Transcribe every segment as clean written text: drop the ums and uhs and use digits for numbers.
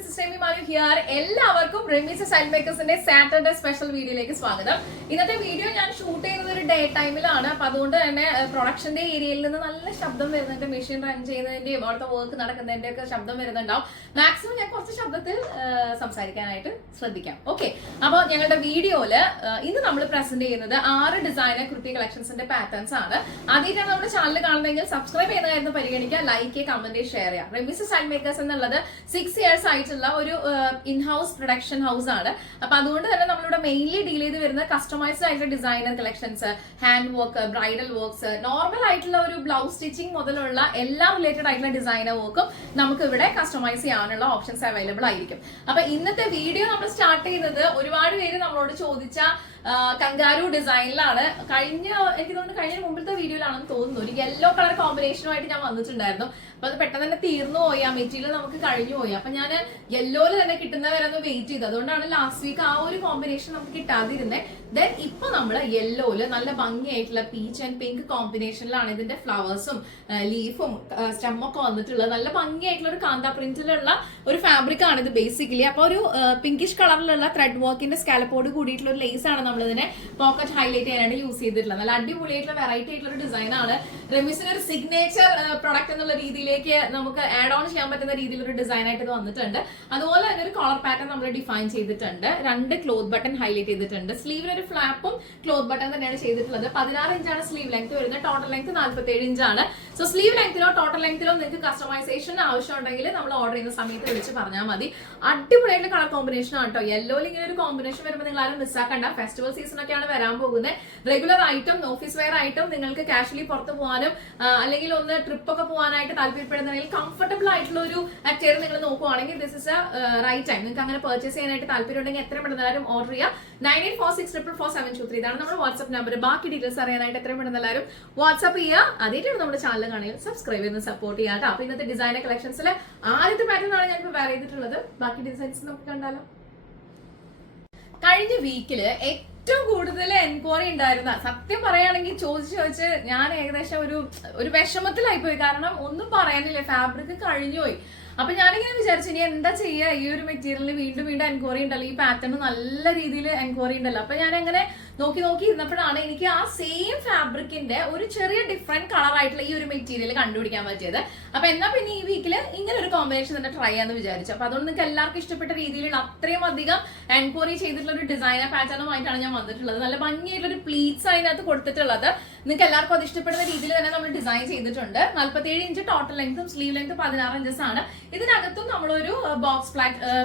this is Remi Manu here. എല്ലാവർക്കും Remees style മേക്കേഴ്സിന്റെ Saturday special വീഡിയോയിലേക്ക് സ്വാഗതം. ഇന്നത്തെ വീഡിയോ ഞാൻ ഷൂട്ട് ചെയ്യുന്നത് ഒരു ഡേ ടൈമിലാണ്. അപ്പൊ അതുകൊണ്ട് തന്നെ പ്രൊഡക്ഷന്റെ ഏരിയയിൽ നിന്ന് നല്ല ശബ്ദം വരുന്നുണ്ട്. മെഷീൻ റൺ ചെയ്യുന്നതിന്റെയും അവിടുത്തെ വർക്ക് നടക്കുന്നതിന്റെ ഒക്കെ ശബ്ദം വരുന്നുണ്ടാവും. മാക്സിമം ഞാൻ കുറച്ച് ശബ്ദത്തിൽ സംസാരിക്കാനായിട്ട് ശ്രദ്ധിക്കാം. ഓക്കെ, അപ്പോൾ ഞങ്ങളുടെ വീഡിയോയില് ഇന്ന് നമ്മൾ പ്രസന്റ് ചെയ്യുന്നത് 6 ഡിസൈനർ കുർത്തി കളക്ഷൻസിന്റെ പാറ്റേൺസ് ആണ്. ആദ്യമായിട്ടാണ് നമ്മുടെ ചാനൽ കാണുന്നതെങ്കിൽ സബ്സ്ക്രൈബ് ചെയ്യുന്നതായിരുന്നു പരിഗണിക്കുക, ലൈക്ക്, കമന്റ്, ഷെയർ ചെയ്യുക. റെമീസ് സ്റ്റൈൽ മേക്കേഴ്സ് എന്നുള്ളത് 6 years ആയിട്ടുള്ള ഒരു ഇൻഹൗസ് പ്രൊഡക്ഷൻ ഹൗസ് ആണ്. അപ്പൊ അതുകൊണ്ട് തന്നെ നമ്മളിവിടെ മെയിൻലി ഡീൽ ചെയ്ത് വരുന്ന കസ്റ്റമൈസ്ഡ് ആയിട്ടുള്ള designer collections, hand work, bridal works, normal ആയിട്ടുള്ള ഒരു ബ്ലൗസ് സ്റ്റിച്ചിങ് മുതലുള്ള എല്ലാ റിലേറ്റഡ് ആയിട്ടുള്ള ഡിസൈനർ വർക്കും നമുക്ക് ഇവിടെ കസ്റ്റമൈസ് ചെയ്യാനുള്ള ഓപ്ഷൻസ് അവൈലബിൾ ആയിരിക്കും. അപ്പൊ ഇന്നത്തെ വീഡിയോ നമ്മൾ സ്റ്റാർട്ട് ചെയ്യുന്നത് ഒരുപാട് പേര് നമ്മളോട് ചോദിച്ച കങ്കാരു ഡിസൈനിലാണ്. എനിക്ക് തോന്നുന്നു കഴിഞ്ഞ മുമ്പിലത്തെ വീഡിയോയിലാണെന്ന് തോന്നുന്നു ഒരു യെല്ലോ കളർ കോമ്പിനേഷനുമായിട്ട് ഞാൻ വന്നിട്ടുണ്ടായിരുന്നു. അപ്പൊ അത് പെട്ടെന്ന് തന്നെ തീർന്നു പോയി, ആ മെറ്റീരിയൽ നമുക്ക് കഴിഞ്ഞു പോയി. അപ്പൊ ഞാൻ യെല്ലോയിൽ തന്നെ കിട്ടുന്നവരെ ഒന്ന് വെയിറ്റ് ചെയ്തു. അതുകൊണ്ടാണ് ലാസ്റ്റ് വീക്ക് ആ ഒരു കോമ്പിനേഷൻ നമുക്ക് കിട്ടാതിരുന്നത്. ദെൻ ഇപ്പൊ നമ്മള് യെല്ലോയില് നല്ല ഭംഗിയായിട്ടുള്ള പീച്ച് ആൻഡ് പിങ്ക് കോമ്പിനേഷനിലാണ് ഇതിന്റെ ഫ്ലവേഴ്സും ലീഫും സ്റ്റെമ്മൊക്കെ വന്നിട്ടുള്ളത്. നല്ല ഭംഗിയായിട്ടുള്ള ഒരു കാന്ത പ്രിന്റിലുള്ള ഒരു ഫാബ്രിക് ആണ് ഇത് ബേസിക്കലി. അപ്പൊ ഒരു പിങ്കിഷ് കളറിലുള്ള ത്രെഡ് വർക്കിന്റെ സ്കാലപ്പോട് കൂടിയിട്ടുള്ള ഒരു ലേസ് ആണ് നമ്മളിതിനെ പോക്കറ്റ് ഹൈലൈറ്റ് ചെയ്യാനായിട്ട് യൂസ് ചെയ്തിട്ടുള്ളത്. നല്ല അടിപൊളിയായിട്ടുള്ള വെറൈറ്റി ആയിട്ടുള്ള ഒരു ഡിസൈൻ ആണ്. റെമീസിന്റെ ഒരു സിഗ്നേച്ചർ പ്രൊഡക്റ്റ് എന്നുള്ള രീതിയിലേക്ക് നമുക്ക് ആഡ് ഓൺ ചെയ്യാൻ പറ്റുന്ന രീതിയിലൊരു ഡിസൈൻ ആയിട്ട് ഇത് വന്നിട്ടുണ്ട്. അതുപോലെ തന്നെ ഒരു കളർ പാറ്റേൺ നമ്മൾ ഡിഫൈൻ ചെയ്തിട്ടുണ്ട്. 2 ക്ലോത്ത് ബട്ടൺ ഹൈലൈറ്റ് ചെയ്തിട്ടുണ്ട്. സ്ലീവിന് ഒരു ഫ്ലാപ്പും ക്ലോത്ത് ബട്ടൺ തന്നെയാണ് ചെയ്തിട്ടുള്ളത്. 16 ഇഞ്ചാണ് സ്ലീവ് ലെങ്ത് വരുന്നത്. ടോട്ടൽ ലെങ്ത് 47 ഇഞ്ചാണ്. സോ സ്ലീവ് ലെങ്ത്തിലോ ടോട്ടൽ ലെങ്ത്തിലോ നിങ്ങൾക്ക് കസ്റ്റമൈസേഷൻ ആവശ്യമുണ്ടെങ്കിൽ നമ്മൾ ഓർഡർ ചെയ്യുന്ന സമയത്ത് വിളിച്ച് പറഞ്ഞാൽ മതി. അടിപൊളിയായിട്ട് കളർ കോമ്പിനേഷൻ ആണ് കേട്ടോ. യെല്ലോയിൽ ഇങ്ങനെ ഒരു കോമ്പിനേഷൻ വരുമ്പോൾ നിങ്ങൾ ആരും മിസ്സാക്കണ്ട. ഫെസ്റ്റിവൽ സീസൺ ഒക്കെയാണ് വരാൻ പോകുന്നത്. റെഗുലർ ആയിട്ടും ഓഫീസ് വെയർ ആയിട്ടും നിങ്ങൾക്ക് കാഷ്വലി പുറത്ത് പോകാനും അല്ലെങ്കിൽ ഒന്ന് ട്രിപ്പ് ഒക്കെ പോകാനായിട്ട് താല്പര്യപ്പെടുന്നുണ്ടെങ്കിൽ കംഫർട്ടബിൾ ആയിട്ടുള്ള ഒരു അറ്റയർ നിങ്ങൾ നോക്കുവാണെങ്കിൽ this is a right time. നിങ്ങൾക്ക് അങ്ങനെ പർച്ചേസ് ചെയ്യാനായിട്ട് താല്പര്യം ഉണ്ടെങ്കിൽ എത്രയും പെട്ടെന്ന് ഓർഡർ ചെയ്യുക. 9846444723 ഇതാണ് നമ്മുടെ വാട്സ്ആപ്പ് നമ്പർ. ബാക്കി ഡീറ്റെയിൽസ് അറിയാനായിട്ട് എത്രയും പെട്ടെന്ന് എല്ലാവരും വാട്സ്ആപ്പ് ചെയ്യുക. ആദ്യമായിട്ടാണ് നമ്മുടെ ചാനൽ കാണുക, സബ്സ്ക്രൈബ് ചെയ്ത് സപ്പോർട്ട് ചെയ്യാം കേട്ടോ. അപ്പൊ ഇന്നത്തെ ഡിസൈനർ കളക്ഷൻസിൽ ആദ്യത്തെ പാറ്റേൺ ആണ് ഞാൻ വെയർ ചെയ്തിട്ടുള്ളത്. ബാക്കി ഡിസൈൻസ് നമുക്ക് കണ്ടാലോ. കഴിഞ്ഞ വീക്കില് ഏറ്റവും കൂടുതൽ എൻക്വയറി ഉണ്ടായിരുന്ന, സത്യം പറയുകയാണെങ്കിൽ ചോദിച്ച് ഞാൻ ഏകദേശം ഒരു വിഷമത്തിലായിപ്പോയി. കാരണം ഒന്നും പറയാനില്ല, ഫാബ്രിക് കഴിഞ്ഞുപോയി. അപ്പൊ ഞാനിങ്ങനെ വിചാരിച്ചു ഇനി എന്താ ചെയ്യുക, ഈ ഒരു മെറ്റീരിയലിന് വീണ്ടും എൻക്വയറി ഉണ്ടല്ലോ, ഈ പാറ്റേൺ നല്ല രീതിയിൽ എൻക്വയറി ഉണ്ടല്ലോ. അപ്പൊ ഞാൻ അങ്ങനെ നോക്കി ഇരുന്നപ്പോഴാണ് എനിക്ക് ആ സെയിം ഫാബ്രിക്കിന്റെ ഒരു ചെറിയ ഡിഫറെന്റ് കളർ ആയിട്ടുള്ള ഈ ഒരു മെറ്റീരിയൽ കണ്ടുപിടിക്കാൻ പറ്റിയത്. അപ്പൊ എന്നാ പിന്നെ ഈ വീക്കിൽ ഇങ്ങനെ ഒരു കോമ്പിനേഷൻ തന്നെ ട്രൈ ചെയ്യാന്ന് വിചാരിച്ചു. അപ്പൊ അതുകൊണ്ട് നിങ്ങൾക്ക് എല്ലാവർക്കും ഇഷ്ടപ്പെട്ട രീതിയിലുള്ള അത്രയും അധികം എൻക്വയറി ചെയ്തിട്ടുള്ള ഒരു ഡിസൈനർ പാറ്റേണുമായിട്ടാണ് ഞാൻ വന്നിട്ടുള്ളത്. നല്ല ഭംഗിയായിട്ടുള്ള ഒരു പ്ലീറ്റ്സ് അതിനകത്ത് കൊടുത്തിട്ടുള്ളത്. നിങ്ങൾക്ക് എല്ലാവർക്കും അത് ഇഷ്ടപ്പെടുന്ന രീതിയിൽ തന്നെ നമ്മൾ ഡിസൈൻ ചെയ്തിട്ടുണ്ട്. 47 ഇഞ്ച് ടോട്ടൽ ലെങ്തും സ്ലീവ് ലെങ്ത് 16 ഇഞ്ചസ് ആണ്. ഇതിനകത്തും നമ്മളൊരു ബോക്സ്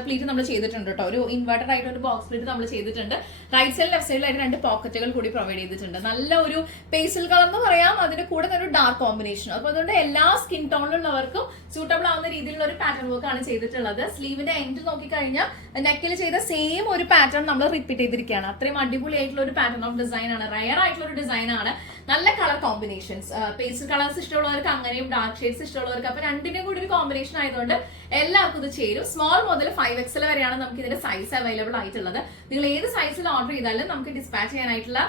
പ്ലീറ്റ് നമ്മൾ ചെയ്തിട്ടുണ്ട് കേട്ടോ. ഒരു ഇൻവേർട്ടഡ് ആയിട്ട് ഒരു ബോക്സ് പ്ലീറ്റ് നമ്മൾ ചെയ്തിട്ടുണ്ട്. റൈറ്റ് സൈഡ് ലെഫ്റ്റ് സൈഡിലായിട്ട് 2 പോക്കറ്റുകൾ കൂടി പ്രൊവൈഡ് ചെയ്തിട്ടുണ്ട്. നല്ല ഒരു പേസ്റ്റൽ കളർ എന്ന് പറയാം, അതിന്റെ കൂടെ തന്നെ ഒരു ഡാർക്ക് കോമ്പിനേഷൻ. അപ്പൊ അതുകൊണ്ട് എല്ലാ സ്കിൻ ടോണിലുള്ളവർക്കും സൂട്ടബിൾ ആവുന്ന രീതിയിലുള്ള ഒരു പാറ്റേൺ വർക്ക് ആണ് ചെയ്തിട്ടുള്ളത്. സ്ലീവിന്റെ എൻഡ് നോക്കിക്കഴിഞ്ഞാൽ നെക്കിൽ ചെയ്ത സെയിം ഒരു പാറ്റേൺ നമ്മൾ റിപ്പീറ്റ് ചെയ്തിരിക്കുകയാണ്. അത്രയും അടിപൊളിയായിട്ടുള്ള ഒരു പാറ്റേൺ ഓഫ് ഡിസൈൻ ആണ്. റയർ ആയിട്ടുള്ള ഒരു ഡിസൈൻ ആണ്. നല്ല കളർ കോമ്പിനേഷൻസ്, പേസ്റ്റൽ കളേഴ്സ് ഇഷ്ടമുള്ളവർക്ക് അങ്ങനെയും ഡാർക്ക് ഷെയ്ഡ്സ് ഇഷ്ടമുള്ളവർക്ക്. അപ്പൊ രണ്ടിന്റെയും കൂടി ഒരു കോമ്പിനേഷൻ ആയതുകൊണ്ട് എല്ലാവർക്കും ഇത് ചേരും. സ്മോൾ മുതൽ 5XL വരെയാണ് നമുക്ക് ഇതിന്റെ സൈസ് അവൈലബിൾ ആയിട്ടുള്ളത്. നിങ്ങൾ ഏത് സൈസിൽ ഓർഡർ ചെയ്താലും നമുക്ക് ഡിസ്പാച്ച് ചെയ്യാനായിട്ടുള്ള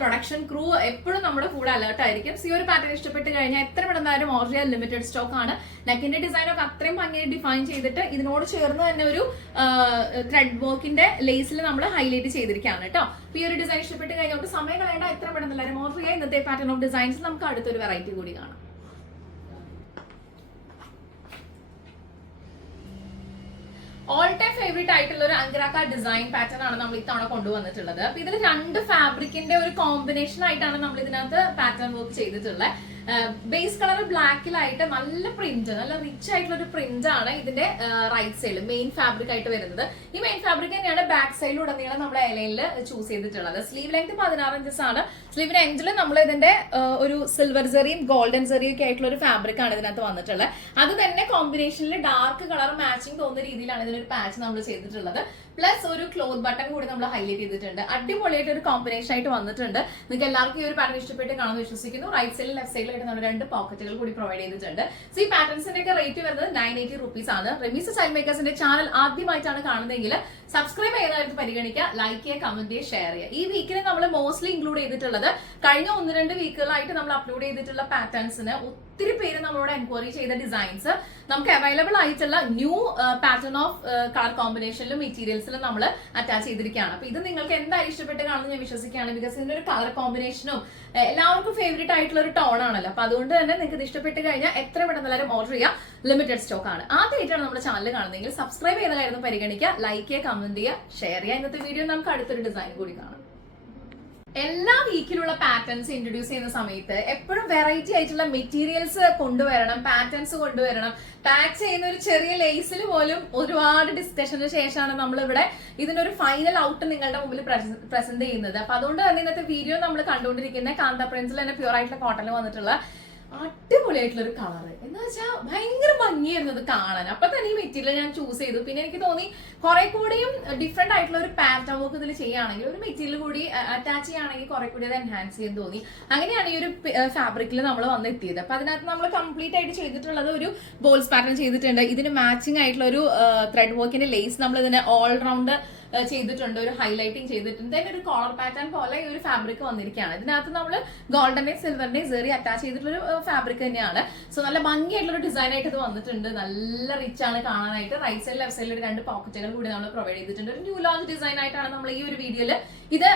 പ്രൊഡക്ഷൻ ക്രൂ എപ്പോഴും നമ്മുടെ കൂടെ അലേർട്ട് ആയിരിക്കും. ഈ ഒരു പാറ്റേൺ ഇഷ്ടപ്പെട്ട് കഴിഞ്ഞാൽ എത്ര പെട്ടെന്നാലും ഓർഡർ ചെയ്യാൻ ലിമിറ്റഡ് സ്റ്റോക്ക് ആണ്. നെക്കിന്റെ ഡിസൈനൊക്കെ അത്രയും ഭംഗിയായി ഡിഫൈൻ ചെയ്തിട്ട് ഇതിനോട് ചേർന്ന് തന്നെ ഒരു ത്രെഡ് വർക്കിന്റെ ലേസിൽ നമ്മൾ ഹൈലൈറ്റ് ചെയ്തിരിക്കുകയാണ് കേട്ടോ. ഈ ഒരു ഡിസൈൻ ഇഷ്ടപ്പെട്ട് കഴിഞ്ഞാൽ സമയം കളയേണ്ട, എത്ര പെട്ടെന്ന് എല്ലാവരും ഓർഡർ ചെയ്യാം. ഇന്നത്തെ പാറ്റേൺ ഓഫ് ഡിസൈൻസ് നമുക്ക് അടുത്തൊരു വെറൈറ്റി കൂടി കാണാം. ഓൾ ടൈം ഫേവറേറ്റ് ആയിട്ടുള്ള ഒരു അങ്കരാക്ക ഡിസൈൻ പാറ്റേൺ ആണ് നമ്മൾ ഇത്തവണ കൊണ്ടുവന്നിട്ടുള്ളത്. അപ്പൊ ഇതിൽ 2 ഫാബ്രിക്കിന്റെ ഒരു കോമ്പിനേഷൻ ആയിട്ടാണ് നമ്മൾ ഇതിനകത്ത് പാറ്റേൺ വർക്ക് ചെയ്തിട്ടുള്ളത്. ബേസ് കളർ ബ്ലാക്കിലായിട്ട് നല്ല പ്രിന്റ്, നല്ല റിച്ച് ആയിട്ടുള്ള ഒരു പ്രിന്റ് ആണ് ഇതിന്റെ റൈറ്റ് സൈഡിൽ മെയിൻ ഫാബ്രിക് ആയിട്ട് വരുന്നത്. ഈ മെയിൻ ഫാബ്രിക് തന്നെയാണ് ബാക്ക് സൈഡിലുടനീളം നമ്മൾ എലയിൽ ചൂസ് ചെയ്തിട്ടുള്ളത്. സ്ലീവ് ലെങ്ത് 16 ഇഞ്ചസ് ആണ്. സ്ലീവിന്റെ എൻഡിൽ നമ്മൾ ഇതിന്റെ ഒരു സിൽവർ സെറിയും ഗോൾഡൻ സെറിയും ഒക്കെ ആയിട്ടുള്ള ഒരു ഫാബ്രിക് ആണ് ഇതിനകത്ത് വന്നിട്ടുള്ളത്. അത് തന്നെ കോമ്പിനേഷനിൽ ഡാർക്ക് കളർ മാച്ചിങ് തോന്നുന്ന രീതിയിലാണ് ഇതിനൊരു പാച്ച് നമ്മൾ ചെയ്തിട്ടുള്ളത്. പ്ലസ് ഒരു ക്ലോത്ത് ബട്ടൺ കൂടി നമ്മൾ ഹൈലൈറ്റ് ചെയ്തിട്ടുണ്ട്. അടിപൊളിയായിട്ട് ഒരു കോമ്പിനേഷൻ ആയിട്ട് വന്നിട്ടുണ്ട്. നിങ്ങൾക്ക് എല്ലാവർക്കും ഈ ഒരു പാറ്റേൺ ഇഷ്ടപ്പെട്ട് കാണുമെന്ന് വിശ്വസിക്കുന്നു. റൈറ്റ് സൈഡിൽ ലെഫ്റ്റ് സൈഡിലായിട്ട് നമ്മൾ 2 പോക്കറ്റുകൾ കൂടി പ്രൊവൈഡ് ചെയ്തിട്ടുണ്ട്. സോ ഈ പാറ്റേൺസിന്റെ ഒക്കെ റേറ്റ് വരുന്നത് 980 rupees ആണ്. റെമീസ് സ്റ്റൈൽ മേക്കേഴ്സിന്റെ ചാനൽ ആദ്യമായിട്ടാണ് കാണുന്നതെങ്കിൽ സബ്സ്ക്രൈബ് ചെയ്യുന്നവർക്ക് പരിഗണിക്കുക, ലൈക്ക് ചെയ്യുക, കമന്റ് ചെയ്യുക, ഷെയർ ചെയ്യുക. ഈ വീക്കിന് നമ്മൾ മോസ്റ്റ്ലി ഇൻക്ലൂഡ് ചെയ്തിട്ടുള്ളത് ചെയ്തിട്ടുള്ളത്. കഴിഞ്ഞ 1-2 വീക്കുകളായിട്ട് നമ്മൾ അപ്ലോഡ് ചെയ്തിട്ടുള്ള പാറ്റേൺസിന് ഒത്തിരി പേര് നമ്മളോട് എൻക്വയറി ചെയ്ത ഡിസൈൻസ് നമുക്ക് അവൈലബിൾ ആയിട്ടുള്ള ന്യൂ പാറ്റേൺ ഓഫ് കളർ കോമ്പിനേഷനിലും മെറ്റീരിയൽസിലും നമ്മൾ അറ്റാച്ച് ചെയ്തിരിക്കുകയാണ്. അപ്പൊ ഇത് നിങ്ങൾക്ക് എന്തായാലും ഇഷ്ടപ്പെട്ട് കാണുമെന്ന് ഞാൻ വിശ്വസിക്കുകയാണ്. ബിക്കോസ് ഇതിന്റെ ഒരു കളർ കോമ്പിനേഷനും എല്ലാവർക്കും ഫേവറേറ്റ് ആയിട്ടുള്ള ഒരു ടോൺ ആണല്ലോ. അപ്പൊ അതുകൊണ്ട് തന്നെ നിങ്ങൾക്ക് ഇത് ഇഷ്ടപ്പെട്ട് കഴിഞ്ഞാൽ എത്ര പെട്ടെന്ന് എല്ലാവരും ഓർഡർ ചെയ്യാം. ലിമിറ്റഡ് സ്റ്റോക്ക് ആണ്. ആദ്യമായിട്ടാണ് നമ്മുടെ ചാനൽ കാണുന്നതെങ്കിൽ സബ്സ്ക്രൈബ് ചെയ്യുന്ന കാര്യം പരിഗണിക്കുക, ലൈക്ക് ചെയ്യുക, കമന്റ് ചെയ്യുക, ഷെയർ ചെയ്യുക. ഇന്നത്തെ വീഡിയോ നമുക്ക് അടുത്തൊരു ഡിസൈൻ കൂടി കാണാം. എല്ലാ വീക്കിലുള്ള പാറ്റേൺസ് ഇൻട്രൊഡ്യൂസ് ചെയ്യുന്ന സമയത്ത് എപ്പോഴും വെറൈറ്റി ആയിട്ടുള്ള മെറ്റീരിയൽസ് കൊണ്ടുവരണം, പാറ്റേൺസ് കൊണ്ടുവരണം. പാക്ക് ചെയ്യുന്ന ഒരു ചെറിയ ലേസിൽ പോലും ഒരുപാട് ഡിസ്കഷന് ശേഷമാണ് നമ്മൾ ഇവിടെ ഇതിനൊരു ഫൈനൽ ഔട്ട് നിങ്ങളുടെ മുമ്പിൽ പ്രസന്റ് ചെയ്യുന്നത്. അപ്പൊ അതുകൊണ്ട് തന്നെ ഇന്നത്തെ വീഡിയോ നമ്മൾ കണ്ടുകൊണ്ടിരിക്കുന്ന കാന്ത പ്രിന്റ്സിൽ തന്നെ പ്യൂർ ആയിട്ടുള്ള കോട്ടണിൽ വന്നിട്ടുള്ള അടിപൊളിയായിട്ടുള്ള ഒരു കളർ എന്ന് വെച്ചാൽ ഭയങ്കര ഭംഗിയായിരുന്നു ഇത് കാണാൻ. അപ്പൊ തന്നെ ഈ മെറ്റീരിയൽ ഞാൻ ചൂസ് ചെയ്തു. പിന്നെ എനിക്ക് തോന്നി കുറെ കൂടിയും ഡിഫറെന്റ് ആയിട്ടുള്ള ഒരു പാറ്റേൺ വർക്ക് ഇതിൽ ചെയ്യുകയാണെങ്കിൽ, ഒരു മെറ്റീരിയൽ കൂടി അറ്റാച്ച് ചെയ്യുകയാണെങ്കിൽ കുറെ കൂടി അത് എൻഹാൻസ് ചെയ്യാൻ തോന്നി. അങ്ങനെയാണ് ഈ ഒരു ഫാബ്രിക്കിൽ നമ്മൾ വന്നെത്തിയത്. അപ്പൊ അതിനകത്ത് നമ്മൾ കംപ്ലീറ്റ് ആയിട്ട് ചെയ്തിട്ടുള്ളത് ഒരു ബോൾസ് പാറ്റേൺ ചെയ്തിട്ടുണ്ട്. ഇതിന് മാച്ചിങ് ആയിട്ടുള്ള ഒരു ത്രെഡ് വർക്കിന്റെ ലേസ് നമ്മൾ ഇതിനെ ഓൾ റൗണ്ട് ചെയ്തിട്ടുണ്ട്, ഒരു ഹൈലൈറ്റിംഗ് ചെയ്തിട്ടുണ്ട്. ഒരു കോളർ പാറ്റേൺ പോലെ ഈ ഒരു ഫാബ്രിക് വന്നിരിക്കുകയാണ്. ഇതിനകത്ത് നമ്മൾ ഗോൾഡന്റെയും സിൽവറിന്റെയും സെറി അറ്റാച്ച് ചെയ്തിട്ടുള്ള ഒരു ഫാബ്രിക് തന്നെയാണ്. സോ നല്ല ഭംഗിയായിട്ടുള്ള ഒരു ഡിസൈൻ ആയിട്ട് ഇത് വന്നിട്ടുണ്ട്. നല്ല റിച്ച് ആണ് കാണാനായിട്ട്. റൈറ്റ് സൈഡ് ലെഫ്റ്റ് സൈഡിൽ 2 പോക്കറ്റുകൾ കൂടി നമ്മൾ പ്രൊവൈഡ് ചെയ്തിട്ടുണ്ട്. ഒരു ന്യൂ ലോഞ്ച് ഡിസൈൻ ആയിട്ടാണ് നമ്മൾ ഈ ഒരു വീഡിയോയിൽ ഇത്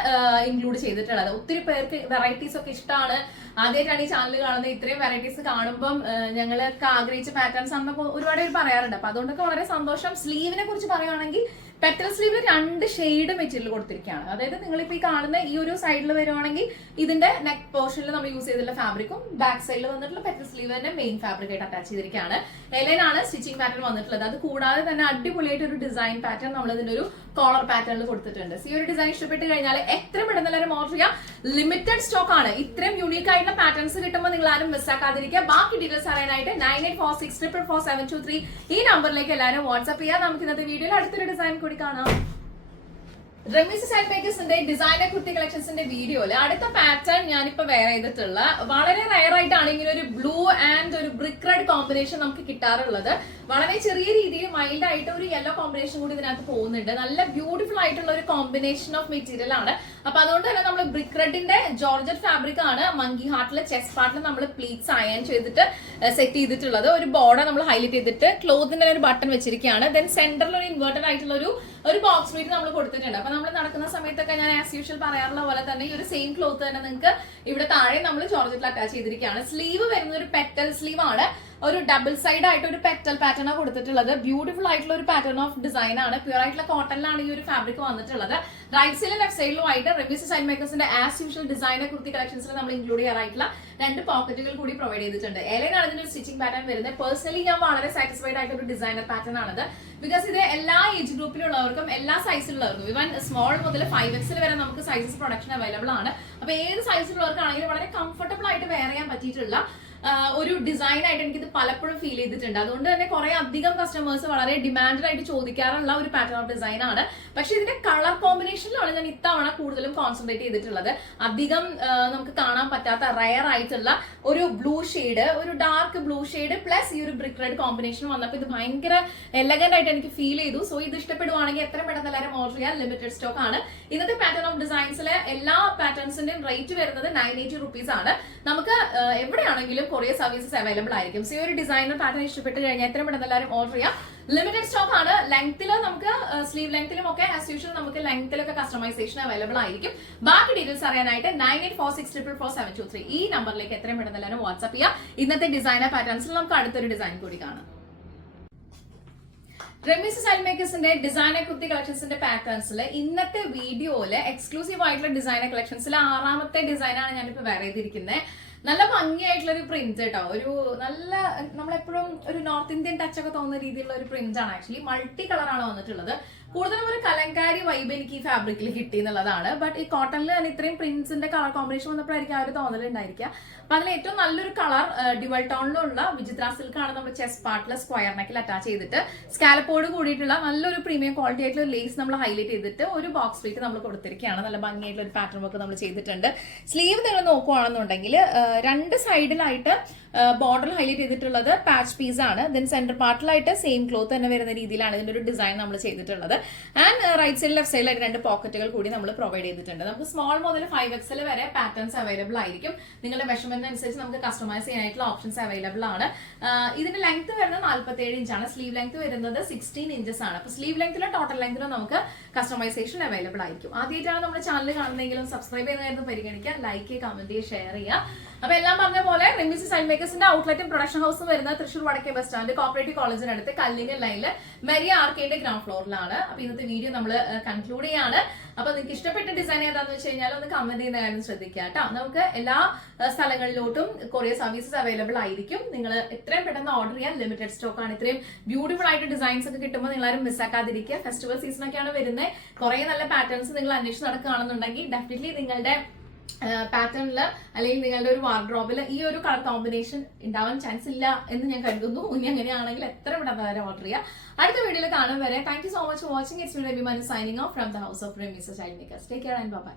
ഇൻക്ലൂഡ് ചെയ്തിട്ടുള്ളത്. ഒത്തിരി പേർക്ക് വെറൈറ്റീസ് ഒക്കെ ഇഷ്ടമാണ്. ആദ്യമായിട്ടാണ് ഈ ചാനൽ കാണുന്നത്. ഇത്രയും വെറൈറ്റീസ് കാണുമ്പം ഞങ്ങളൊക്കെ ആഗ്രഹിച്ച പാറ്റേൺസ് ആണെന്നൊക്കെ ഒരുപാട് പേര് പറയാറുണ്ട്. അപ്പൊ അതുകൊണ്ടൊക്കെ വളരെ സന്തോഷം. സ്ലീവിനെ കുറിച്ച് പറയുകയാണെങ്കിൽ പെറ്റൽ സ്ലീവിൽ 2 ഷെയ്ഡ് മെറ്റീരിയൽ കൊടുത്തിരിക്കുകയാണ്. അതായത് നിങ്ങളിപ്പോ ഈ കാണുന്ന ഈ ഒരു സൈഡിൽ വരുവാണെങ്കിൽ ഇതിന്റെ നെക്ക് പോർഷനിൽ നമ്മൾ യൂസ് ചെയ്തിട്ടുള്ള ഫാബ്രിക്കും ബാക്ക് സൈഡിൽ വന്നിട്ടുള്ള പെറ്റൽ സ്ലീവ് തന്നെ മെയിൻ ഫാബ്രിക് ആയിട്ട് അറ്റാച്ച് ചെയ്തിരിക്കുകയാണ്. എലൈനാണ് സ്റ്റിച്ചിങ് പാറ്റേൺ വന്നിട്ടുള്ളത്. അത് കൂടാതെ തന്നെ അടിപൊളിയായിട്ട് ഒരു ഡിസൈൻ പാറ്റേൺ നമ്മൾ ഇതിന്റെ ഒരു കോളർ പാറ്റേണിൽ കൊടുത്തിട്ടുണ്ട്. ഈ ഒരു ഡിസൈൻ ഇഷ്ടപ്പെട്ട് കഴിഞ്ഞാൽ എത്ര പെട്ടെന്ന് എല്ലാവരും ഓർഡർ ചെയ്യാം. ലിമിറ്റഡ് സ്റ്റോക്ക് ആണ്. ഇത്രയും യൂണീക്ക് ആയിട്ടുള്ള പാറ്റേൺസ് കിട്ടുമ്പോൾ നിങ്ങൾ ആരും മിസ്സാക്കാതിരിക്കുക. ബാക്കി ഡീറ്റെയിൽസ് അറിയാനായിട്ട് 9846444723 ഈ നമ്പറിലേക്ക് എല്ലാവരും വാട്സ്ആപ്പ് ചെയ്യാം. നമുക്ക് ഇന്നത്തെ വീഡിയോയിൽ അടുത്തൊരു ഡിസൈൻ കൂടി കാണാം. റെമീസ് സാരി മേക്കേഴ്സിന്റെ ഡിസൈനർ കുർത്തി കളക്ഷൻസിന്റെ വീഡിയോയില് അടുത്ത പാറ്റേൺ ഞാനിപ്പോ വെയർ ചെയ്തിട്ടുള്ള വളരെ റയർ ആയിട്ടാണ് ഇങ്ങനെ ഒരു ബ്ലൂ ആൻഡ് ഒരു ബ്രിക്ക് റെഡ് കോമ്പിനേഷൻ നമുക്ക് കിട്ടാറുള്ളത്. വളരെ ചെറിയ രീതിയിൽ മൈൽഡ് ആയിട്ട് ഒരു യെല്ലോ കോമ്പിനേഷൻ കൂടി ഇതിനകത്ത് പോകുന്നുണ്ട്. നല്ല ബ്യൂട്ടിഫുൾ ആയിട്ടുള്ള ഒരു കോമ്പിനേഷൻ ഓഫ് മെറ്റീരിയൽ ആണ്. അപ്പൊ അതുകൊണ്ട് തന്നെ നമ്മൾ ബ്രിക്ക് റെഡിന്റെ ജോർജറ്റ് ഫാബ്രിക് ആണ് മങ്കി ഹാർട്ടിലെ ചെസ്റ്റ് പാർട്ടിൽ നമ്മൾ പ്ലീറ്റ്സ് അയൺ ചെയ്തിട്ട് സെറ്റ് ചെയ്തിട്ടുള്ളത്. ഒരു ബോർഡർ നമ്മൾ ഹൈലൈറ്റ് ചെയ്തിട്ട് ക്ലോത്തിന്റെ ഒരു ബട്ടൺ വെച്ചിരിക്കുകയാണ്. ദെൻ സെന്ററിൽ ഒരു ഇൻവേർട്ടഡ് ആയിട്ടുള്ള ഒരു ബോക്സ് പ്ലീറ്റ് നമ്മൾ കൊടുത്തിട്ടുണ്ട്. അപ്പൊ നമ്മൾ നടക്കുന്ന സമയത്തൊക്കെ ഞാൻ ആസ് യൂഷ്വൽ പറയാറുള്ള പോലെ തന്നെ ഈ ഒരു സെയിം ക്ലോത്ത് തന്നെ നിങ്ങൾക്ക് ഇവിടെ താഴെ നമ്മൾ ജോർജറ്റിൽ അറ്റാച്ച് ചെയ്തിരിക്കുകയാണ്. സ്ലീവ് വരുന്ന ഒരു പെറ്റൽ സ്ലീവ് ആണ്. ഒരു ഡബിൾ സൈഡ് ആയിട്ട് ഒരു പെറ്റൽ പാറ്റേൺ ആണ് കൊടുത്തിട്ടുള്ളത്. ബ്യൂട്ടിഫുൾ ആയിട്ടുള്ള ഒരു പാറ്റേൺ ഓഫ് ഡിസൈൻ ആണ്. പ്യൂർ ആയിട്ടുള്ള കോട്ടണിലാണ് ഈ ഒരു ഫാബ്രിക് വന്നിട്ടുള്ളത്. റൈറ്റ് സൈഡിലും ലെഫ്റ്റ് സൈഡിലും ആയിട്ട് റെമീസ് സാരി മേക്കേഴ്സിന്റെ ആസ് യൂഷ്വൽ ഡിസൈനർ കുർത്തി കളക്ഷൻസിൽ നമ്മൾ ഇൻക്ലൂഡ് ചെയ്യാറായിട്ടുള്ള 2 പോക്കറ്റുകൾ കൂടി പ്രൊവൈഡ് ചെയ്തിട്ടുണ്ട്. എലൈനാണ് ഇതിന്റെ സ്റ്റിച്ചിങ് പാറ്റേൺ വരുന്നത്. പേഴ്സണലി ഞാൻ വളരെ സാറ്റിസ്ഫൈഡ് ആയിട്ട് ഒരു ഡിസൈനർ പാറ്റേൺ ആണത്. ബിക്കോസ് ഇത് എല്ലാ ഏജ് ഗ്രൂപ്പിലുള്ളവർക്കും എല്ലാ സൈസിലുള്ളവർക്കും ഇവൻ സ്മോൾ മുതൽ 5XL വരെ നമുക്ക് സൈസസ് പ്രൊഡക്ഷൻ അവൈലബിൾ ആണ്. അപ്പൊ ഏത് സൈസിലുള്ളവർക്കാണെങ്കിലും വളരെ കംഫർട്ടബിൾ ആയിട്ട് വെയർ ചെയ്യാൻ പറ്റിയിട്ടുള്ള ഒരു ഡിസൈൻ ആയിട്ട് എനിക്കിത് പലപ്പോഴും ഫീൽ ചെയ്തിട്ടുണ്ട്. അതുകൊണ്ട് തന്നെ കുറെ അധികം കസ്റ്റമേഴ്സ് വളരെ ഡിമാൻഡ് ആയിട്ട് ചോദിക്കാറുള്ള ഒരു പാറ്റേൺ ഓഫ് ഡിസൈൻ ആണ്. പക്ഷെ ഇതിന്റെ കളർ കോമ്പിനേഷനിലാണ് ഞാൻ ഇത്തവണ കൂടുതലും കോൺസെൻട്രേറ്റ് ചെയ്തിട്ടുള്ളത്. അധികം നമുക്ക് കാണാൻ പറ്റാത്ത റയർ ആയിട്ടുള്ള ഒരു ബ്ലൂ ഷെയ്ഡ്, ഒരു ഡാർക്ക് ബ്ലൂ ഷെയ്ഡ് പ്ലസ് ഈ ഒരു ബ്രിക്ക് റെഡ് കോമ്പിനേഷൻ വന്നപ്പോൾ ഇത് ഭയങ്കര എലഗന്റ് ആയിട്ട് എനിക്ക് ഫീൽ ചെയ്തു. സോ ഇത് ഇഷ്ടപ്പെടുവാണെങ്കിൽ എത്ര പെട്ടെന്ന് എല്ലാവരും ഓർഡർ ചെയ്യാൻ. ലിമിറ്റഡ് സ്റ്റോക്ക് ആണ്. ഇന്നത്തെ പാറ്റേൺ ഓഫ് ഡിസൈൻസിലെ എല്ലാ പാറ്റേൺസിന്റെയും റേറ്റ് വരുന്നത് 980 rupees ആണ്. നമുക്ക് എവിടെയാണെങ്കിലും കൊറിയർ സർവീസസ് അവൈലബിൾ ആയിരിക്കും. സോ ഈ ഒരു ഡിസൈനർ പാറ്റേൺ ഇഷ്ടപ്പെട്ട് കഴിഞ്ഞാൽ എത്ര പെട്ടെന്ന് എല്ലാവരും ഓർഡർ ചെയ്യാം. ലിമിറ്റഡ് സ്റ്റോക്ക് ആണ്. ലെങ്ത്തിൽ നമുക്ക് സ്ലീവ് ലെങ്ത്തിലും ഒക്കെ ആസ് യൂഷ്വൽ നമുക്ക് ലെങ്ത്തിലൊക്കെ കസ്റ്റമൈസേഷൻ അവൈലബിൾ ആയിരിക്കും. ബാക്കി ഡീറ്റെയിൽസ് അറിയാനായിട്ട് 9846444723 ഈ നമ്പറിലേക്ക് എത്രയും പെട്ടെന്ന് എല്ലാവരും വാട്സ്ആപ്പ് ചെയ്യാം. ഇന്നത്തെ ഡിസൈനർ പാറ്റേൺസിൽ നമുക്ക് അടുത്തൊരു ഡിസൈൻ കൂടി കാണാം. റെമീസ് സാരി മേക്കേഴ്സിന്റെ ഡിസൈനർ കുർത്തി കളക്ഷൻസിന്റെ പാറ്റേൺസിൽ ഇന്നത്തെ വീഡിയോയില് എക്സ്ക്ലൂസീവ് ആയിട്ടുള്ള ഡിസൈനർ കളക്ഷൻസിൽ 6ാമത്തെ ഡിസൈനാണ് ഞാനിപ്പോ വെയർ ചെയ്തിരിക്കുന്നത്. നല്ല ഭംഗിയായിട്ടുള്ള ഒരു പ്രിന്റ് കേട്ടോ. ഒരു നല്ല നമ്മളെപ്പോഴും ഒരു നോർത്ത് ഇന്ത്യൻ ടച്ച് ഒക്കെ തോന്നുന്ന രീതിയിലുള്ള ഒരു പ്രിന്റ് ആണ്. ആക്ച്വലി മൾട്ടി കളറാണ് വന്നിട്ടുള്ളത്. കൂടുതലും ഒരു കലങ്കാരി വൈബ് എനിക്ക് ഈ ഫാബ്രിക്കിൽ കിട്ടി എന്നുള്ളതാണ്. ബട്ട് ഈ കോട്ടണിൽ തന്നെ ഇത്രയും പ്രിന്റ്സിന്റെ കളർ കോമ്പിനേഷൻ വന്നപ്പോഴായിരിക്കും ആ ഒരു തോന്നലുണ്ടായിരിക്കുക. അപ്പൊ അതിൽ ഏറ്റവും നല്ലൊരു കളർ ഡ്യുവൽ ടോണിലുള്ള വിചിത്ര സിൽക്ക് ആണ് നമ്മൾ ചെസ്റ്റ് പാർട്ടിൽ സ്ക്വയർ നെക്കിൽ അറ്റാച്ച് ചെയ്തിട്ട് സ്കാലപ്പോട് കൂടിയിട്ടുള്ള നല്ലൊരു പ്രീമിയം ക്വാളിറ്റി ആയിട്ടുള്ള ലേസ് നമ്മൾ ഹൈലൈറ്റ് ചെയ്തിട്ട് ഒരു ബോക്സ് പ്ലീറ്റ് നമ്മൾ കൊടുത്തിരിക്കുകയാണ്. നല്ല ഭംഗിയായിട്ടുള്ള ഒരു പാറ്റേൺ വർക്ക് നമ്മൾ ചെയ്തിട്ടുണ്ട്. സ്ലീവ് നിങ്ങൾ നോക്കുകയാണെന്നുണ്ടെങ്കിൽ 2 സൈഡിലായിട്ട് ബോർഡർ ഹൈലൈറ്റ് ചെയ്തിട്ടുള്ളത് പാച്ച് പീസ് ആണ്. ദെൻ സെന്റർ പാർട്ടിലായിട്ട് സെയിം ക്ലോത്ത് തന്നെ വരുന്ന രീതിയിലാണ് ഇതിന്റെ ഒരു ഡിസൈൻ നമ്മൾ ചെയ്തിട്ടുള്ളത്. ആൻഡ് റൈറ്റ് സൈഡിൽ ലെഫ്റ്റ് സൈഡിലായിട്ട് 2 പോക്കറ്റുകൾ കൂടി നമ്മൾ പ്രൊവൈഡ് ചെയ്തിട്ടുണ്ട്. നമുക്ക് സ്മോൾ മുതൽ 5XL വരെ പാറ്റേൺസ് അവൈലബിൾ ആയിരിക്കും. നിങ്ങളുടെ മെഷർമെന്റ് അനുസരിച്ച് നമുക്ക് കസ്റ്റമൈസ് ചെയ്യാനായിട്ടുള്ള ഓപ്ഷൻസ് അവൈലബിൾ ആണ്. ഇതിന്റെ ലെങ്ത് വരുന്നത് 47 ഇഞ്ചാണ്. സ്ലീവ് ലെങ്ത് വരുന്നത് 16 ഇഞ്ചസ് ആണ്. അപ്പൊ സ്ലീവ് ലെങ്ത്തിലോ ടോട്ടൽ ലെങ്ത്തിലോ നമുക്ക് കസ്റ്റമൈസേഷൻ അവൈലബിൾ ആയിരിക്കും. ആദ്യമായിട്ടാണ് നമ്മുടെ ചാനൽ കാണുന്നതെങ്കിലും സബ്സ്ക്രൈബ് ചെയ്യുന്നതായിരുന്നു പരിഗണിക്കുക, ലൈക്ക് ചെയ്യുക, കമന്റ് ചെയ്യുക, ഷെയർ ചെയ്യുക. അപ്പൊ എല്ലാം പറഞ്ഞ പോലെ റെമീസ സ്റ്റൈൽ മേക്കേഴ്സിന്റെ ഔട്ട്ലെറ്റും പ്രൊഡക്ഷൻ ഹൗസും വരുന്നത് തൃശ്ശൂർ വടക്കേ ബസ് സ്റ്റാൻഡ് കോപ്പറേറ്റീവ് കോളേജിനടുത്ത് കല്ലിങ്ങൽ ലൈനില് മെരിയ ആർക്കേഡിന്റെ ഗ്രൗണ്ട് ഫ്ലോറിലാണ്. അപ്പൊ ഇന്നത്തെ വീഡിയോ നമ്മൾ കൺക്ലൂഡ് ചെയ്യാണ്. അപ്പൊ നിങ്ങൾക്ക് ഇഷ്ടപ്പെട്ട ഡിസൈൻ ഏതാന്ന് വെച്ച് കഴിഞ്ഞാൽ ഒന്ന് കമന്റ് ചെയ്യുന്ന കാര്യം ശ്രദ്ധിക്കുക കേട്ടോ. നമുക്ക് എല്ലാ സ്ഥലങ്ങളിലോട്ടും കൊറിയർ സർവീസസ് അവൈലബിൾ ആയിരിക്കും. നിങ്ങൾ എത്രയും പെട്ടെന്ന് ഓർഡർ ചെയ്യാൻ, ലിമിറ്റഡ് സ്റ്റോക്ക് ആണ്. ഇത്രയും ബ്യൂട്ടിഫുൾ ആയിട്ട് ഡിസൈൻസ് ഒക്കെ കിട്ടുമ്പോൾ നിങ്ങൾ ആരും മിസ്സാക്കാതിരിക്കുക. ഫെസ്റ്റിവൽ സീസൺ ഒക്കെയാണ് വരുന്നത്. കുറെ നല്ല പാറ്റേൺസ് നിങ്ങൾ അന്വേഷിച്ച് നടക്കുകയാണെന്നുണ്ടെങ്കിൽ ഡെഫിനറ്റ്ലി നിങ്ങളുടെ പാറ്റേണില് അല്ലെങ്കിൽ നിങ്ങളുടെ ഒരു വാർഡ്രോബിൽ ഈ ഒരു കളർ കോമ്പിനേഷൻ ഉണ്ടാവാൻ ചാൻസ് ഇല്ല എന്ന് ഞാൻ കരുതുന്നു. ഇനി അങ്ങനെയാണെങ്കിൽ എത്ര പെട്ടെന്ന് ഓർഡർ ചെയ്യുക. അടുത്ത വീഡിയോയിൽ കാണും വരെ thank you so much for watching. It's me Rebi Manu signing off from the house of Remeesa style makers. Take care and by.